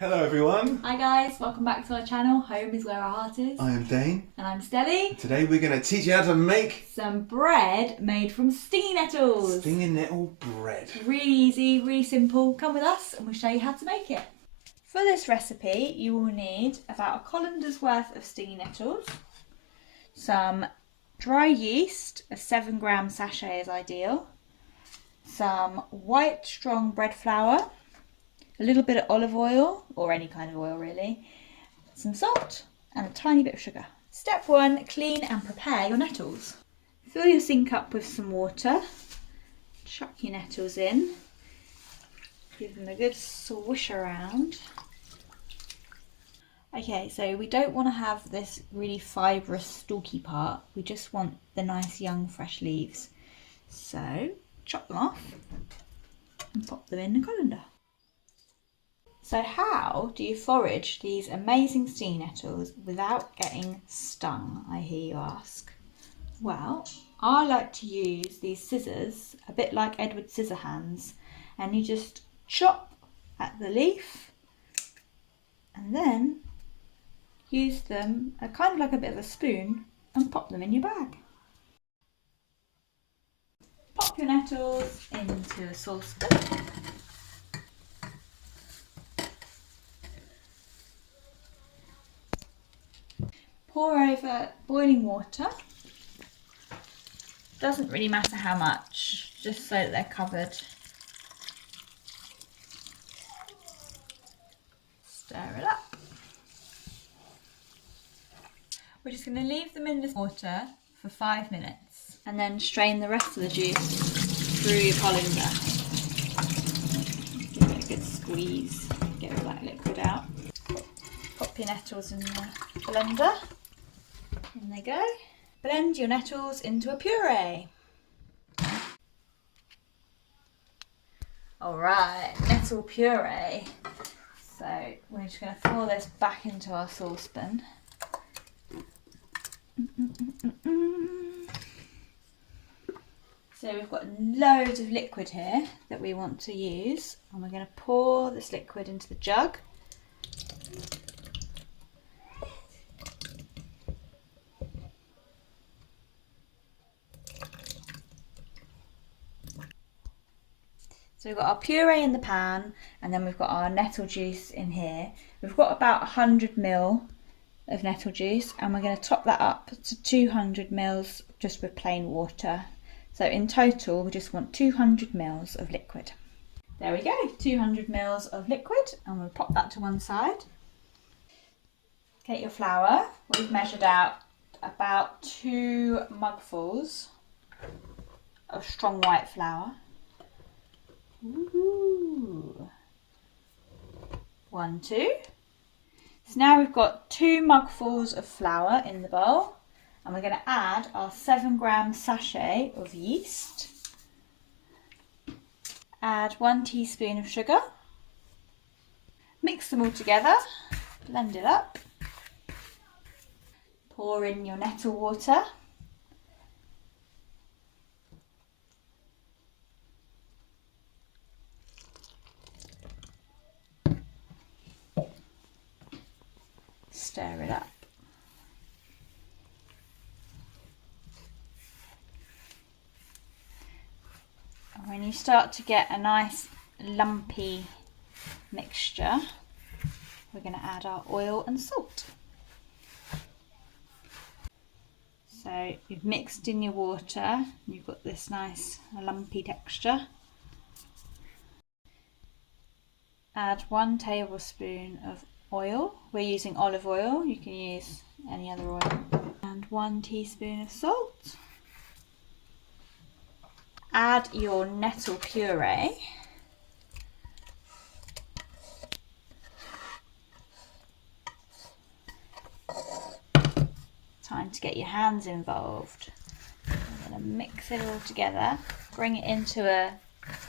Hello everyone. Hi guys, welcome back to our channel. Home is where our heart is. I am Dane. And I'm Stelly. Today we're going to teach you how to make some bread made from stinging nettles. stinging nettle bread. Really easy, really simple. Come with us and we'll show you how to make it. For this recipe you will need about a colander's worth of stinging nettles, some dry yeast, a 7-gram sachet is ideal, some white strong bread flour, a little bit of olive oil, or any kind of oil really, some salt and a tiny bit of sugar. Step 1, clean and prepare your nettles. Fill your sink up with some water, chuck your nettles in, give them a good swish around. Okay, so we don't want to have this really fibrous stalky part, we just want the nice young fresh leaves. So chop them off and pop them in the colander. So how do you forage these amazing stinging nettles without getting stung, I hear you ask? Well, I like to use these scissors, a bit like Edward Scissorhands, and you just chop at the leaf and then use them kind of like a bit of a spoon and pop them in your bag. Pop your nettles into a saucepan. Pour over boiling water. Doesn't really matter how much, just so that they're covered. Stir it up. We're just going to leave them in this water for 5 minutes and then strain the rest of the juice through your colander. Give it a good squeeze, get all that liquid out. Pop your nettles in the blender. In they go. Blend your nettles into a puree. Alright, nettle puree. So we're just going to pour this back into our saucepan. So we've got loads of liquid here that we want to use, and we're going to pour this liquid into the jug. So we've got our puree in the pan, and then we've got our nettle juice in here. We've got about 100 ml of nettle juice, and we're going to top that up to 200 ml just with plain water. So in total we just want 200 ml of liquid. There we go, 200 ml of liquid, and we'll pop that to one side. Get your flour. We've measured out about 2 mugfuls of strong white flour. Ooh. 1, 2. So now we've got 2 mugfuls of flour in the bowl, and we're going to add our 7-gram sachet of yeast. Add 1 teaspoon of sugar. Mix them all together, blend it up. Pour in your nettle water. Stir it up. And when you start to get a nice lumpy mixture, we're going to add our oil and salt. So you've mixed in your water, and you've got this nice lumpy texture. Add 1 tablespoon of oil. We're using olive oil, you can use any other oil. And 1 teaspoon of salt. Add your nettle puree. Time to get your hands involved. I'm going to mix it all together, bring it into a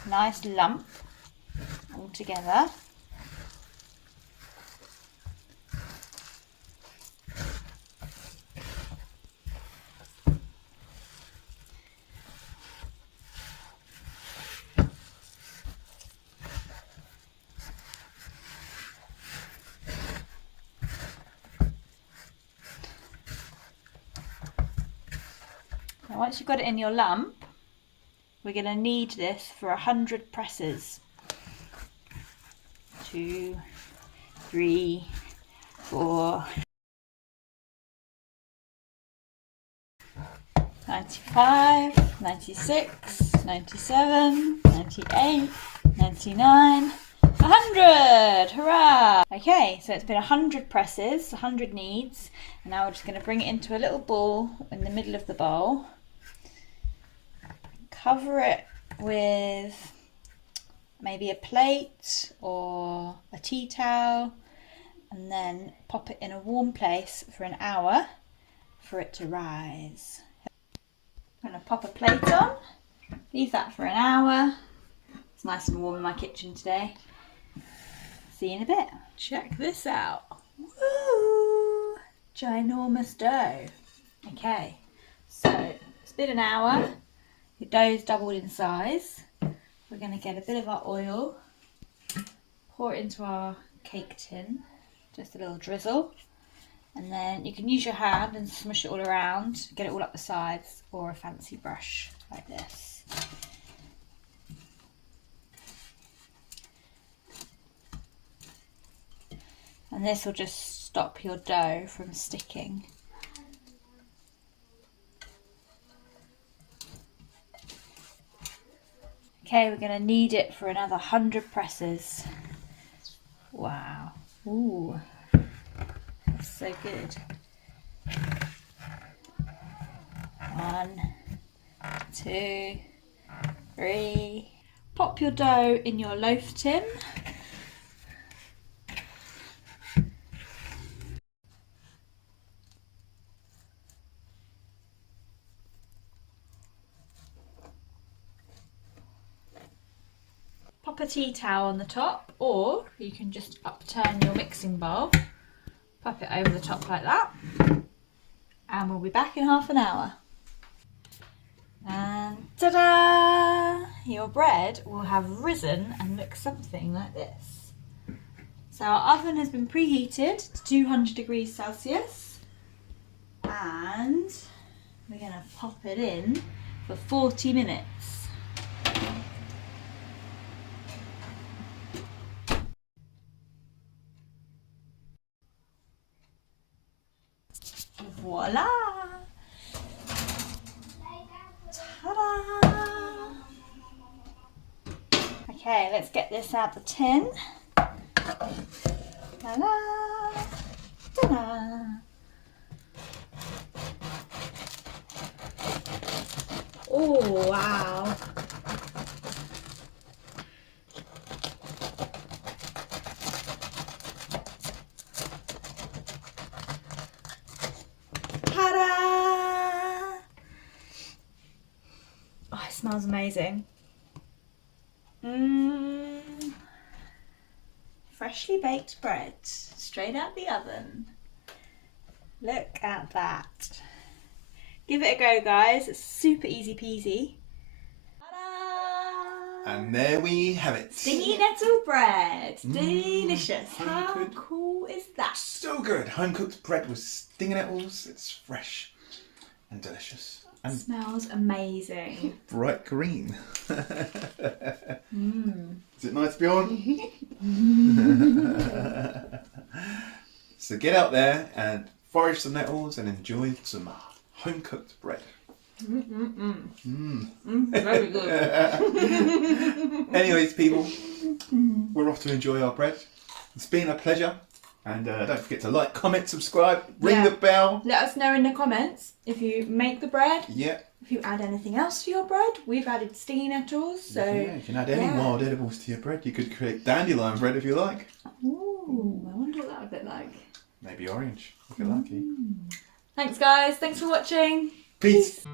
nice lump all together. once you've got it in your lump, we're going to knead this for 100 presses. 2, 3, 4, 95, 96, 97, 98, 99, 100! Hurrah! Okay, so it's been 100 presses, 100 kneads, and now we're just going to bring it into a little ball in the middle of the bowl. Cover it with maybe a plate or a tea towel, and then pop it in a warm place for an hour for it to rise. I'm going to pop a plate on, leave that for an hour. It's nice and warm in my kitchen today. See you in a bit. Check this out. Woo! Ginormous dough. Okay, so it's been an hour. Your dough's doubled in size. We're going to get a bit of our oil, pour it into our cake tin, just a little drizzle, and then you can use your hand and smush it all around, get it all up the sides, or a fancy brush like this. And this will just stop your dough from sticking. Okay, we're going to knead it for another 100 presses. Wow. Ooh. That's so good. 1, 2, 3. Pop your dough in your loaf tin. Pop a tea towel on the top, or you can just upturn your mixing bowl, pop it over the top like that, and we'll be back in half an hour. And ta-da! Your bread will have risen and look something like this. So our oven has been preheated to 200 degrees Celsius, and we're going to pop it in for 40 minutes. Voila! Ta-da! Okay, let's get this out the tin. Ta-da! Ta-da! Oh, wow! Ta-da! Oh, it smells amazing. Freshly baked bread, straight out the oven. Look at that. Give it a go, guys. It's super easy peasy. Ta-da! And there we have it. Stingy nettle bread. Delicious. How cool is that? So good. Home cooked bread with stinging nettles. It's fresh and delicious. And smells amazing. Bright green. Is it nice to be on? So get out there and forage some nettles and enjoy some home cooked bread. Very good. Anyways, people, we're off to enjoy our bread. It's been a pleasure. And don't forget to like, comment, subscribe, ring the bell. Let us know in the comments if you make the bread. Yeah. If you add anything else to your bread. We've added stingy nettles. So yeah, you can add any wild edibles to your bread. You could create dandelion bread if you like. Ooh, I wonder what that would look like. Maybe orange, if you're lucky. Thanks guys. Thanks for watching. Peace.